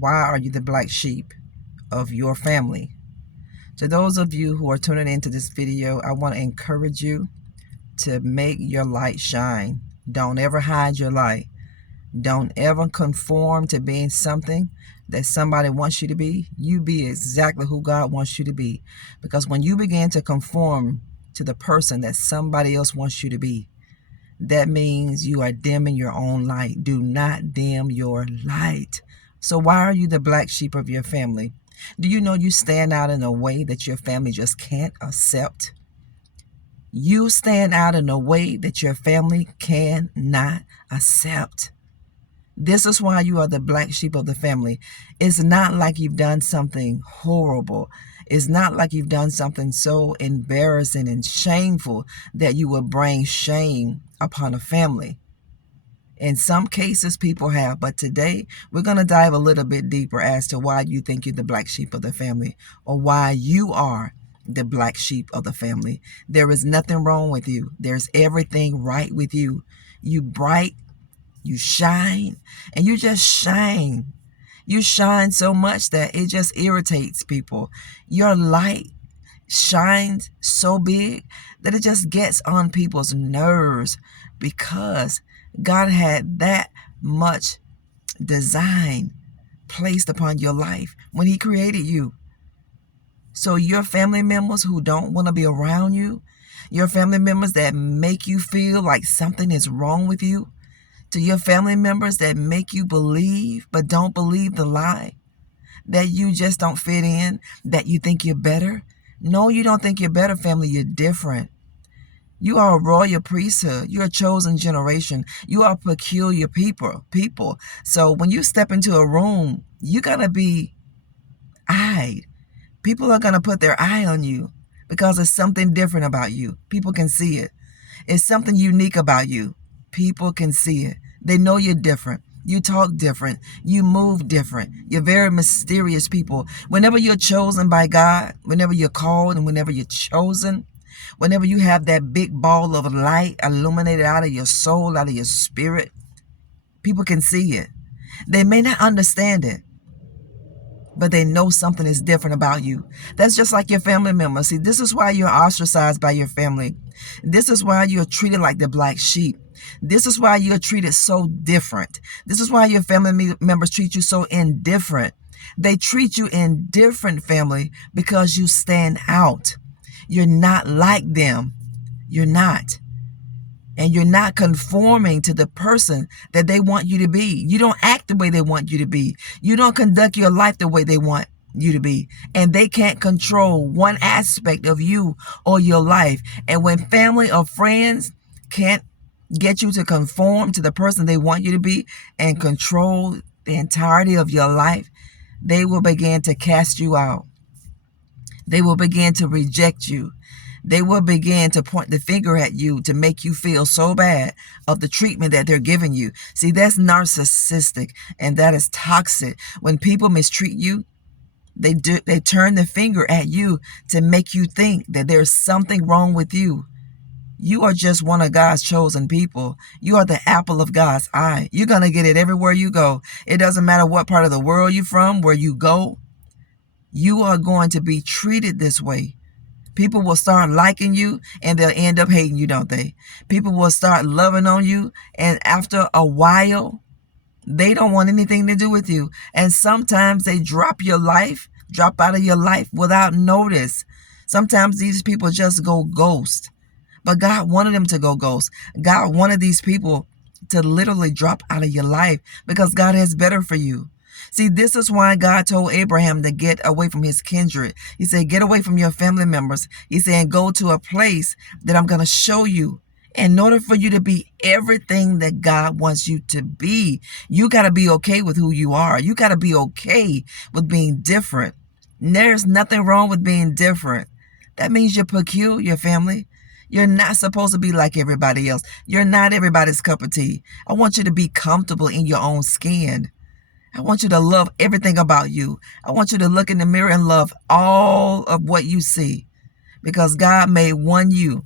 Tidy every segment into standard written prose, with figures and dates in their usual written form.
Why are you the black sheep of your family? To those of you who are tuning into this video, I want to encourage you to make your light shine. Don't ever hide your light. Don't ever conform to being something that somebody wants you to be. You be exactly who God wants you to be. Because when you begin to conform to the person that somebody else wants you to be, that means you are dimming your own light. Do not dim your light. So why are you the black sheep of your family? Do you know you stand out in a way that your family just can't accept? You stand out in a way that your family cannot accept. This is why you are the black sheep of the family. It's not like you've done something horrible. It's not like you've done something so embarrassing and shameful that you will bring shame upon a family. In some cases, people have, but today we're going to dive a little bit deeper as to why you think you're the black sheep of the family, or why you are the black sheep of the family. There is nothing wrong with you. There's everything right with you. You bright, you shine, and you just shine. You shine so much that it just irritates people. Your light shines so big that it just gets on people's nerves, because God had that much design placed upon your life when He created you. So your family members who don't want to be around you, your family members that make you feel like something is wrong with you, to your family members that make you believe but don't believe the lie, that you just don't fit in, that you think you're better. No, you don't think you're better, family. You're different. You are a royal priesthood. You're a chosen generation. You are peculiar people. So when you step into a room, you got to be eyed. People are going to put their eye on you because it's something different about you. People can see it. It's something unique about you. People can see it. They know you're different. You talk different. You move different. You're very mysterious people. Whenever you're chosen by God, whenever you're called and whenever you're chosen, whenever you have that big ball of light illuminated out of your soul, out of your spirit, people can see it. They may not understand it, but they know something is different about you. That's just like your family members. See, this is why you're ostracized by your family. This is why you're treated like the black sheep. This is why you're treated so different. This is why your family members treat you so indifferent. They treat you indifferent, family, because you stand out. You're not like them. You're not. And you're not conforming to the person that they want you to be. You don't act the way they want you to be. You don't conduct your life the way they want you to be. And they can't control one aspect of you or your life. And when family or friends can't get you to conform to the person they want you to be and control the entirety of your life, they will begin to cast you out. They will begin to reject you. They will begin to point the finger at you to make you feel so bad of the treatment that they're giving you. See, that's narcissistic and that is toxic. When people mistreat you, they turn the finger at you to make you think that there's something wrong with you. You are just one of God's chosen people. You are the apple of God's eye. You're going to get it everywhere you go. It doesn't matter what part of the world you're from, where you go. You are going to be treated this way. People will start liking you and they'll end up hating you, don't they? People will start loving on you, and after a while, they don't want anything to do with you. And sometimes they drop out of your life without notice. Sometimes these people just go ghost. But God wanted them to go ghost. God wanted these people to literally drop out of your life because God has better for you. See, this is why God told Abraham to get away from his kindred. He said, get away from your family members. He said, go to a place that I'm going to show you. In order for you to be everything that God wants you to be, you got to be okay with who you are. You got to be okay with being different. There's nothing wrong with being different. That means you're peculiar, family. You're not supposed to be like everybody else. You're not everybody's cup of tea. I want you to be comfortable in your own skin. I want you to love everything about you. I want you to look in the mirror and love all of what you see, because God made one you.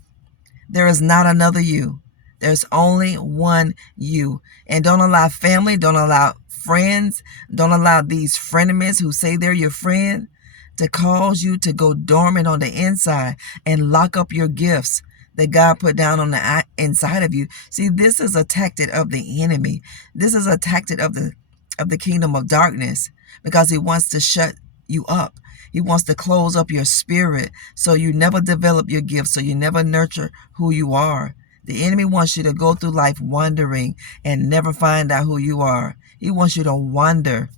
There is not another you. There's only one you. And don't allow family, don't allow friends, don't allow these frenemies who say they're your friend to cause you to go dormant on the inside and lock up your gifts that God put down on the inside of you. See, this is a tactic of the enemy. This is a tactic of the kingdom of darkness, because he wants to shut you up. He wants to close up your spirit so you never develop your gifts, so you never nurture who you are. The enemy wants you to go through life wondering and never find out who you are. He wants you to wonder.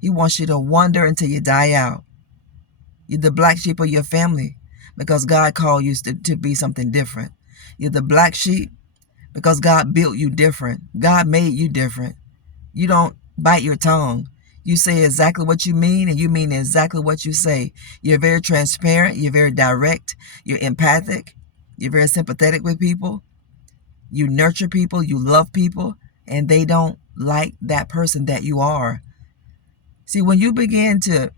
He wants you to wonder until you die out. You're the black sheep of your family because God called you to be something different. You're the black sheep because God built you different. God made you different. You don't bite your tongue. You say exactly what you mean, and you mean exactly what you say. You're very transparent. You're very direct. You're empathic. You're very sympathetic with people. You nurture people. You love people, and they don't like that person that you are. See, when you begin to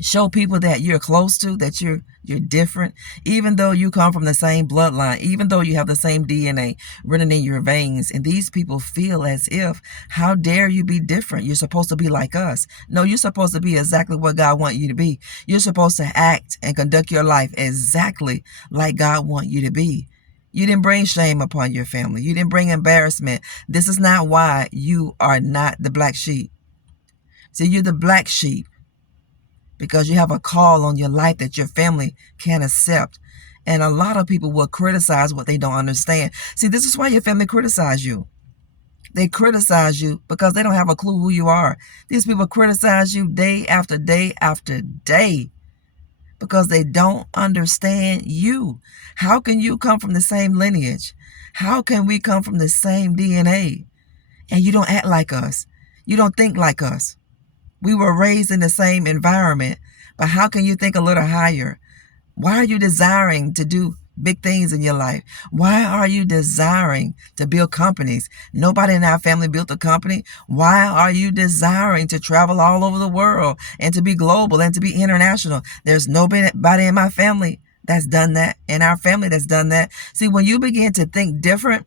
show people that you're close to, that you're different, even though you come from the same bloodline, even though you have the same DNA running in your veins, and these people feel as if, how dare you be different? You're supposed to be like us. No, you're supposed to be exactly what God wants you to be. You're supposed to act and conduct your life exactly like God wants you to be. You didn't bring shame upon your family. You didn't bring embarrassment. This is not why you are not the black sheep. See, you're the black sheep because you have a call on your life that your family can't accept. And a lot of people will criticize what they don't understand. See, this is why your family criticize you. They criticize you because they don't have a clue who you are. These people criticize you day after day after day because they don't understand you. How can you come from the same lineage? How can we come from the same DNA and you don't act like us? You don't think like us. We were raised in the same environment, but how can you think a little higher? Why are you desiring to do big things in your life? Why are you desiring to build companies? Nobody in our family built a company. Why are you desiring to travel all over the world and to be global and to be international? There's nobody in my family that's done that, in our family that's done that. See, when you begin to think different,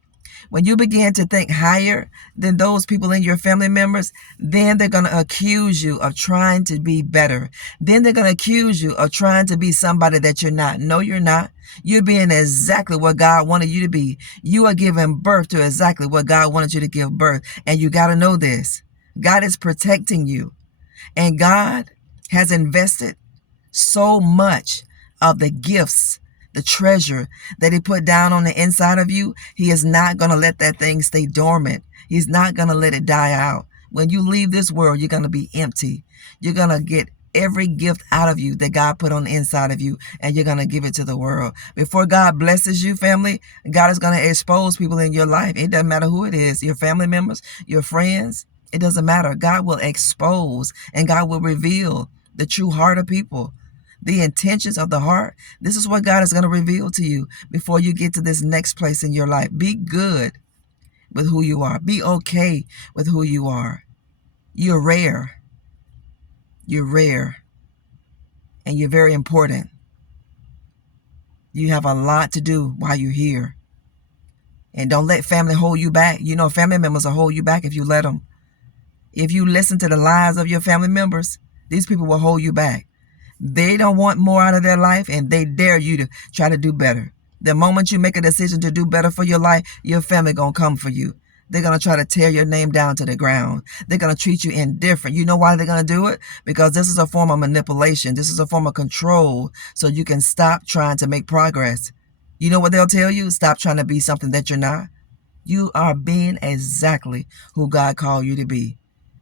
when you begin to think higher than those people in your family members, then they're going to accuse you of trying to be better. Then they're going to accuse you of trying to be somebody that you're not. No, you're not. You're being exactly what God wanted you to be. You are giving birth to exactly what God wanted you to give birth. And you got to know this. God is protecting you. And God has invested so much of the gifts, the treasure that he put down on the inside of you. He is not going to let that thing stay dormant. He's not going to let it die out. When you leave this world, you're going to be empty. You're going to get every gift out of you that God put on the inside of you, and you're going to give it to the world. Before God blesses you, family, God is going to expose people in your life. It doesn't matter who it is, your family members, your friends. It doesn't matter. God will expose and God will reveal the true heart of people. The intentions of the heart. This is what God is going to reveal to you before you get to this next place in your life. Be good with who you are. Be okay with who you are. You're rare. You're rare. And you're very important. You have a lot to do while you're here. And don't let family hold you back. You know, family members will hold you back if you let them. If you listen to the lies of your family members, these people will hold you back. They don't want more out of their life, and they dare you to try to do better. The moment you make a decision to do better for your life, your family going to come for you. They're going to try to tear your name down to the ground. They're going to treat you indifferent. You know why they're going to do it? Because this is a form of manipulation. This is a form of control, so you can stop trying to make progress. You know what they'll tell you? Stop trying to be something that you're not. You are being exactly who God called you to be.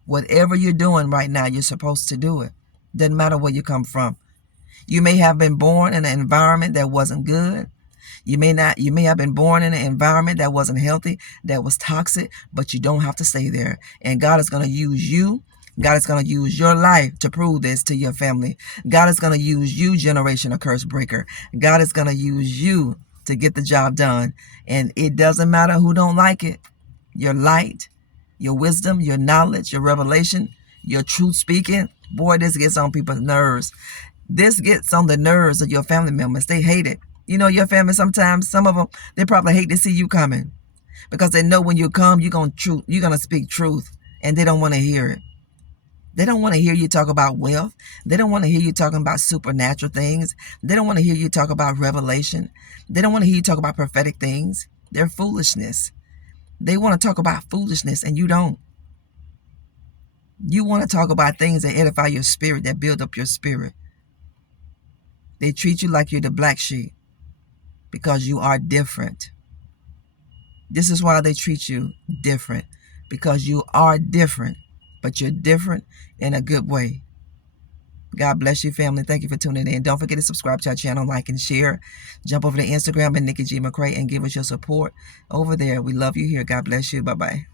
Whatever you're doing right now, you're supposed to do it. Doesn't matter where you come from. You may have been born in an environment that wasn't good. You may have been born in an environment that wasn't healthy, that was toxic, but you don't have to stay there. And God is going to use you. God is going to use your life to prove this to your family. God is going to use you, generational curse breaker. God is going to use you to get the job done. And it doesn't matter who don't like it. Your light, your wisdom, your knowledge, your revelation, your truth speaking. Boy, this gets on people's nerves. This gets on the nerves of your family members. They hate it. You know, your family sometimes, some of them, they probably hate to see you coming because they know when you come, you're going to speak truth and they don't want to hear it. They don't want to hear you talk about wealth. They don't want to hear you talking about supernatural things. They don't want to hear you talk about revelation. They don't want to hear you talk about prophetic things. They're foolishness. They want to talk about foolishness, and you don't. You want to talk about things that edify your spirit, that build up your spirit. They treat you like you're the black sheep because you are different. This is why they treat you different, because you are different, but you're different in a good way. God bless you, family. Thank you for tuning in. Don't forget to subscribe to our channel, like and share. Jump over to Instagram and Nikki G McCray and give us your support over there. We love you here. God bless you. Bye-bye.